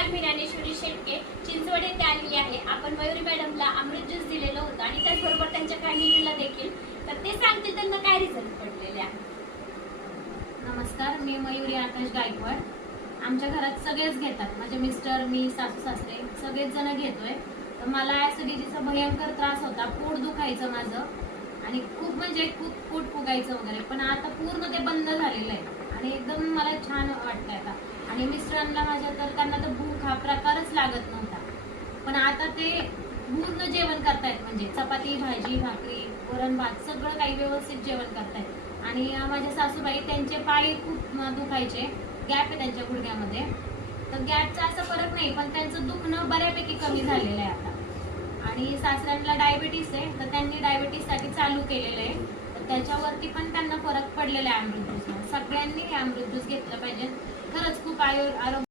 नमस्कार, मी ज्ञानेश्वरी शेटके चिंचवड येथे आलेली आहे. आपण मयुरी मॅडमला अमृत ज्यूस दिलेलं होतं आणि त्याचबरोबर त्यांच्या फॅमिलीला देखील. तर ते सांगतील त्यांना काय रिझल्ट पडलेले आहे. नमस्कार, मी मयुरी आकाश गायकवाड. आमच्या घरात सगळेच घेतात, माझे मिस्टर, मी, सासू सासरे सगळेच जण घेतोय. तर मला ऍसिडिटीचा भयंकर त्रास होता, पोट दुखायचं माझं आणि खूप खूप पोट फुगायचं वगैरे, पण आता पूर्ण ते बंद झालेलं आहे आणि एकदम मला छान वाटतंय आता. आणि मिस्टरांना माझ्या तर त्यांना तर भूक हा प्रकारच लागत नव्हता, पण आता ते पूर्ण जेवण करतायत, म्हणजे चपाती, भाजी, भाकरी, वरण भात सगळं काही व्यवस्थित जेवण करतायत. आणि माझ्या सासूबाई, त्यांचे पाय खूप दुखायचे, गॅप आहे त्यांच्या गुडघ्यामध्ये, तर गॅपचा असा फरक नाही, पण त्यांचं दुखणं बऱ्यापैकी कमी झालेलं आहे आता. आणि सासऱ्यांना डायबिटीस आहे, तर त्यांनी डायबिटीससाठी चालू केलेलं आहे, तर त्याच्यावरती पण त्यांना फरक पडलेला आहे अमृत ज्यूसला. सगळ्यांनी हे अमृत ज्यूस घेतलं पाहिजे, खरंच खूप आरोग्य